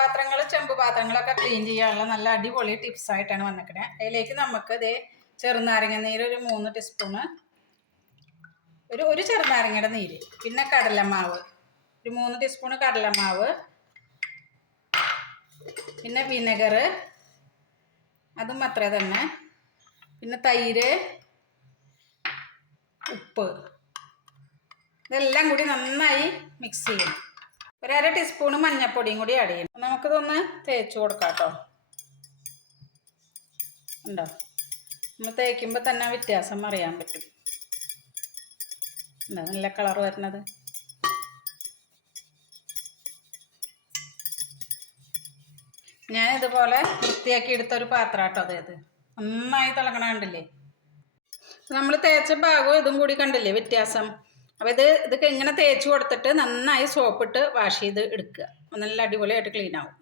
പാത്രങ്ങൾ ചെമ്പ് പാത്രങ്ങളൊക്കെ ക്ലീൻ ചെയ്യാനുള്ള നല്ല അടിപൊളി ടിപ്സ് ആയിട്ടാണ് വന്നിക്കണേ അതിലേക്ക് നമുക്ക് ഇതേ ചെറുനാരങ്ങ നീര് ഒരു മൂന്ന് ടീസ്പൂണ് ഒരു ഒരു ചെറുനാരങ്ങയുടെ നീര് പിന്നെ കടലമാവ് ഒരു മൂന്ന് ടീസ്പൂണ് കടലമാവ് പിന്നെ വിനെഗർ അതും അത്ര തന്നെ. പിന്നെ തൈര് ഉപ്പ്. ഇതെല്ലാം കൂടി നന്നായി മിക്സ് ചെയ്യണം. ഒരു അര ടീസ്പൂൺ മഞ്ഞൾപ്പൊടിയും കൂടി ആഡ് ചെയ്യണം. നമുക്കിതൊന്ന് തേച്ച് കൊടുക്കാം കേട്ടോ ഉണ്ടോ? നമ്മൾ തേക്കുമ്പോൾ തന്നെ വ്യത്യാസം അറിയാൻ പറ്റും. ഉണ്ടോ? നല്ല കളർ വരുന്നത്. ഞാൻ ഇതുപോലെ വൃത്തിയാക്കി എടുത്തൊരു പാത്രം കേട്ടോ അതായത് നന്നായി തിളങ്ങണ കണ്ടില്ലേ? നമ്മൾ തേച്ച ഭാഗവും ഇതും കൂടി കണ്ടില്ലേ? വ്യത്യാസം. അപ്പോൾ ഇത് ഇതൊക്കെ ഇങ്ങനെ തേച്ച് കൊടുത്തിട്ട് നന്നായി സോപ്പിട്ട് വാഷ് ചെയ്ത് എടുക്കുക. നല്ല അടിപൊളിയായിട്ട് ക്ലീൻ ആവും.